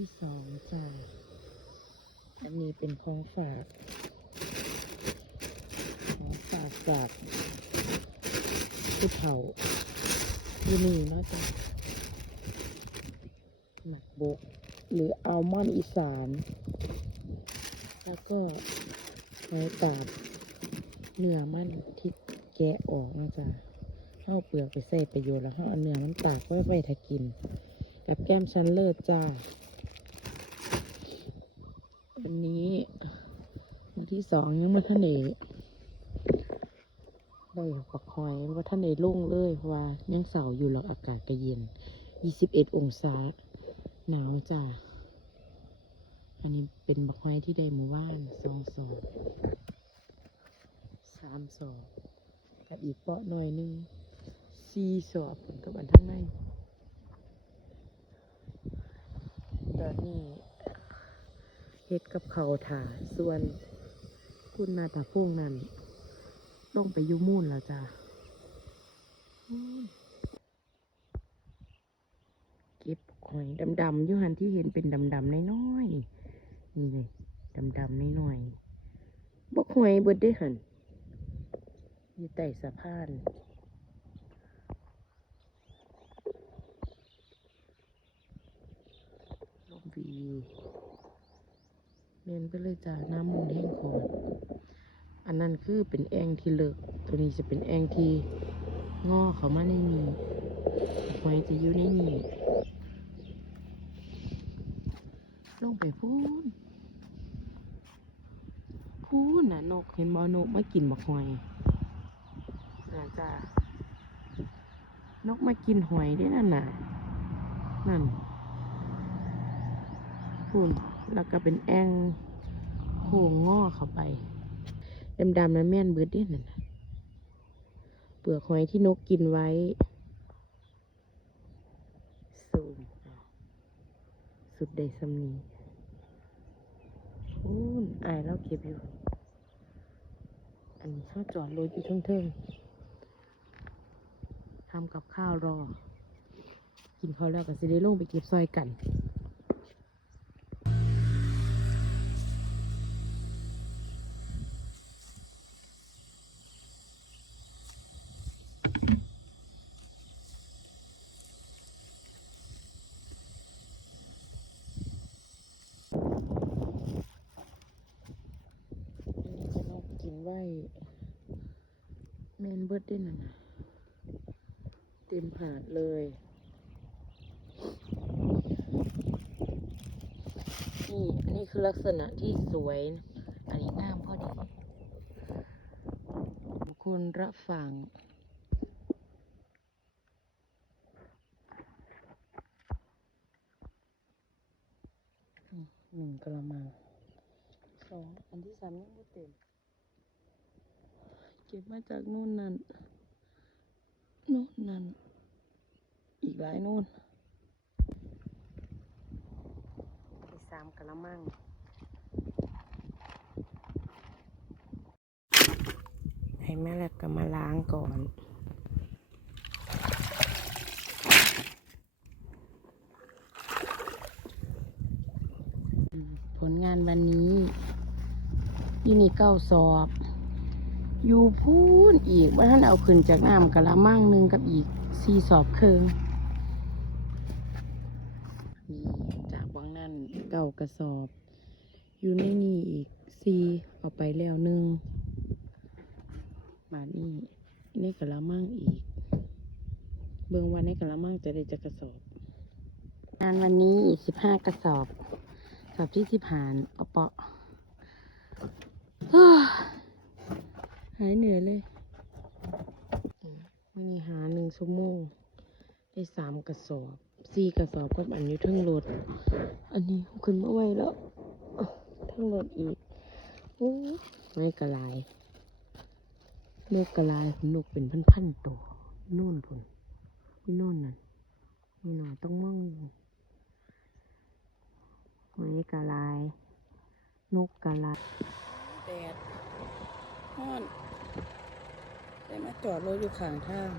ที่สองจ้าอันนี้เป็นของฝาก ของฝากจากผู้เฒ่าที่นี่เนาะจ้ะหมักบก หรืออัลมอนด์อีสาน แล้วก็หอยตาบเนื้อมันที่แกะออกนะจ๊ะเข้าเปลือกไปใส่ประโยชน์แล้วเข้าเอาเนื้อมันตากไว้ไปถ้ากิน กับแก้มชั้นเลิศจ้า วันนี้วัน ที่สองยังม่ท่านเดได้ปักหอยว่าท่านเดลุ่งเลยเพราะว่ายังเสาอยู่หรอกอากาศก็เย็น21องศา หนาวจ้าอันนี้เป็นบักหอยที่ได้หมู่บ้านสองสอบสามสอบกับอีกเปาะหน่อยหนึงสี่สอบผลกับอันทั้งในตอนนี้เฮ็ดกับเขาถ่าส่วน คุณนาตาพวงนั้นลงไปยูมูนแล้วจ้าเก็บหอยดำๆยูหันที่เห็นเป็นดำๆน้อยๆนี่เลยดำๆน้อยๆบกหวยเบิดได้หันอยู่ใต้สะพานลมวี เล่นไปเลยจ้าน้ำมูลแห้งขอดอันนั้นคือเป็นแองที่เลิก ตัวนี้จะเป็นแองที่งอเขามาในนี้หอยจะอยู่ในนี้ลงไปพูนพูนน่ะนกเห็นบอนกมากินบักหอยน่าจะนกมากินหอยได้นั่นน่ะนั่นพูนแล้วก็เป็นแอง ค้งงอเข้าไป ดำๆนั้นแม่นเบิดเด้นั่นน่ะเปลือกหอยที่นกกินไว้สูงสุดได้สำนีพูนอายแล้วเก็บอยู่ อันนี้เขาจอดรถอยู่เทิงๆทำกับข้าวรอ กินข้าวแล้วก็สิได้ลงไปเก็บซอยก็นกกินไว้แมนเบิร์ดได้นั่นน่ะเต็มหาดเลยนี่อันนี้คือลักษณะที่สวย อันนี้งามพอดีคุณรับฟังหนึ่งกระมังสองอันที่สามยังไม่เต็ม เก็บมาจากนู่นนั่นนู่นนั่น อีกหลายนู่นอีกสามกระมังให้แม่แล้วก็มาล้างก่อนผลงานวันนี้ยี่นี่เก้าสอบ อยู่พูนอีกว่าท่านเอาขึ้นจากน้ำกะละมั่งหนึ่งกับอีกสี่สอบเคืองนี่จากวังนั่นเก้ากระสอบ อยู่ในนี่อีกสี่เอาไปแล้วหนึ่งบานี้ในกะละมั่งอีก เบิ่งวันในกะละมั่งจะได้จะกระสอบงานวันนี้อีกสิบห้ากระสอบ สอบที่สิบหานเอาเปาะ หายเหนื่อยเลยอืมวันนี้หาหนึ่งชั่วโมงได้สามกระสอบสี่กระสอบกับอันอยู่เทั้งรถ อันนี้เอาขึ้นมาไว้แล้วอ้าวเทั้งรถอีกโอ้ยไม่กระลายนกกระลายนกเป็นพันๆตัวนู่นพุ่นพี่โน่นนั่นนี่หน่อยต้องมองอยู่ไม่กระลาย นกกระลายแดดฮ้อน ได้มาจอดรถอยู่ข้างทาง